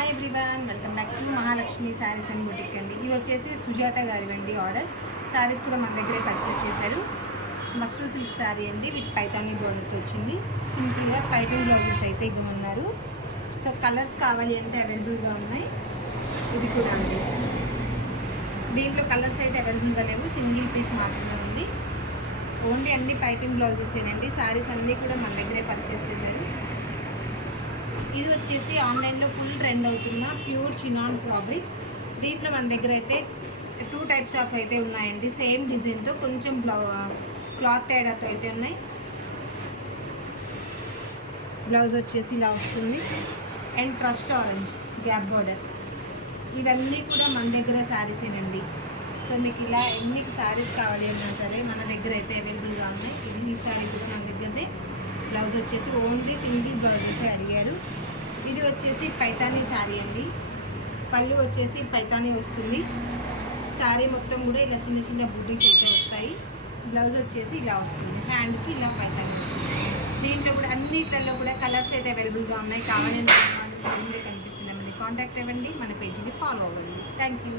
Hi everyone, welcome back to Mahalakshmi saris and boutique అండి. ఇవి వచ్చేసి సుజాత గారివండి ఆర్డర్. శారీస్ కూడా మన దగ్గరే పర్చేస్ చేశారు. మస్ట్రూ సిల్క్ శారీ అండి విత్ పైతానీ బోర్డర్తో వచ్చింది. సింపుల్గా పైపింగ్ బ్లౌజెస్ అయితే ఇవ్వమన్నారు. సో కలర్స్ కావాలి అంటే అవైలబుల్గా ఉన్నాయి. ఇది కూడా అండి, దీంట్లో కలర్స్ అయితే అవైలబుల్గా లేవు, సింగిల్ పీస్ మాత్రమే ఉంది. ఓన్లీ అన్ని పైపింగ్ బ్లౌజెసేనండి. శారీస్ అన్నీ కూడా మన దగ్గరే పర్చేస్ చేశారు. ఇది వచ్చేసి ఆన్లైన్లో ఫుల్ ట్రెండ్ అవుతున్న ప్యూర్ చినాన్ ఫ్యాబ్రిక్. దీంట్లో మన దగ్గర అయితే 2 టైప్స్ ఆఫ్ అయితే ఉన్నాయండి. సేమ్ డిజైన్తో కొంచెం క్లాత్ తేడాతో అయితే ఉన్నాయి. బ్లౌజ్ వచ్చేసి ఇలా వస్తుంది and trust orange gap border. ఇవన్నీ కూడా మన దగ్గర శారీసేనండి. సో మీకు ఇలా ఎన్ని శారీస్ కావాలి అన్నా సరే మన దగ్గర అయితే అవైలబుల్గా ఉన్నాయి. ఈ శారీ కూడా మన దగ్గరనే. బ్లౌజ్ వచ్చేసి ఓన్లీ సింగిల్ బ్లౌజెసే అడిగారు. ఇది వచ్చేసి పైతానీ శారీ అండి. పళ్ళు వచ్చేసి పైతానీ వస్తుంది. శారీ మొత్తం కూడా ఇలా చిన్న చిన్న బూటీస్ అయితే వస్తాయి. బ్లౌజ్ వచ్చేసి ఇలా వస్తుంది, హ్యాండ్కి ఇలా పైతానీ వస్తుంది. దీంట్లో కూడా అన్నిట్లలో కూడా కలర్స్ అయితే అవైలబుల్గా ఉన్నాయి. కావాలని స్క్రీన్లో కనిపిస్తున్నామని కాంటాక్ట్ అవ్వండి, మన పేజీని ఫాలో అవ్వండి. Thank you.